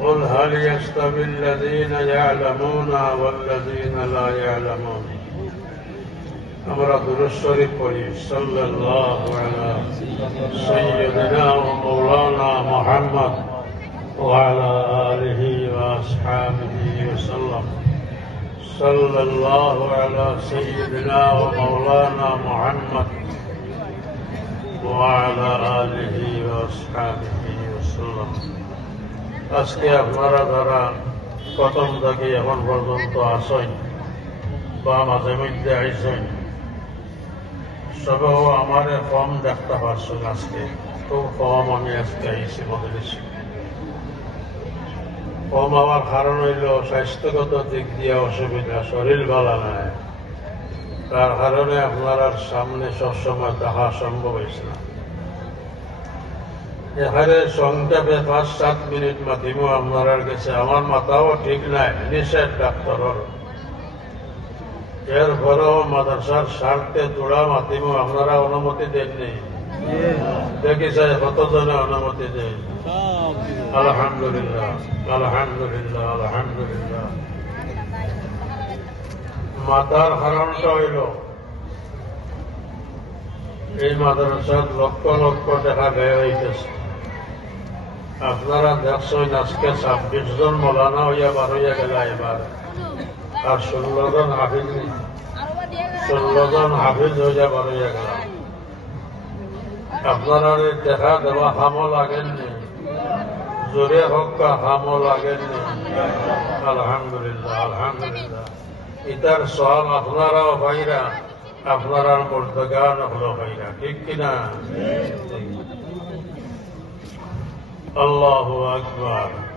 قل هل يستوي الذين يعلمون والذين لا يعلمون আমরা দুরুদ শরীফ পড়ি সাল্লাল্লাহু আলা সাইয়্যিদিনা ওয়া মাওলানা মুহাম্মদ ওয়া আলা আলিহি ওয়া আসহাবিহি ওয়া সাল্লাম সাল্লাল্লাহু আলা সাইয়্যিদিনা ওয়া মাওলানা মুহাম্মদ ওয়া আলা আলিহি ওয়া আসহাবিহি ওয়া সাল্লাম আজকে আপনারা যারা প্রথম থেকে এখন পর্যন্ত আসেন বা মাঝে মধ্যে আইসেন সবেও আমার কম দেখতে পারছেন আজকে। খুব কম আমি আজকে আইসি মজলিসে কম হওয়ার কারণ হইল স্বাস্থ্যগত দিক দিয়ে অসুবিধা, শরীর ভালো নাই। তার কারণে আপনার সামনে সবসময় দেখা সম্ভব হয়েছে না। এখানে সংক্ষেপে পাঁচ, সাত মিনিট মাধ্যমে আপনার কাছে আমার মাথাও ঠিক নাই, নিষেধ ডাক্তারের। এরপরেও মাদ্রাসার স্বার্থে তোড়া মাধ্যম আপনারা অনুমতি দেননি। দেখি চাই কতজনে অনুমতি দেন আলহামদুলিল্লাহ আলহামদুলিল্লাহ আলহামদুলিল্লাহ। মাতার কারণটা হইল এই মাদ্রাসার লক্ষ লক্ষ টাকা ব্যয় হইতেছে। আপনারা দেখছেন আজকে ছাব্বিশ জন মলানা হইয়া বার হইয়া গেল এবার। আর ষোলো জন হাফিজ ষোলো জন হাফিজ হইয়া বার হইয়া গেল। আপনারা দেখা দেওয়া হামও লাগেননি জোরে হোক হামও লাগেননি আলহামদুলিল্লাহ আলহামদুলিল্লাহ। ইতার সব আপনারাও ভাইরা আপনারা মর্দগান হলো না ঠিক কিনা? আল্লাহ আকবার।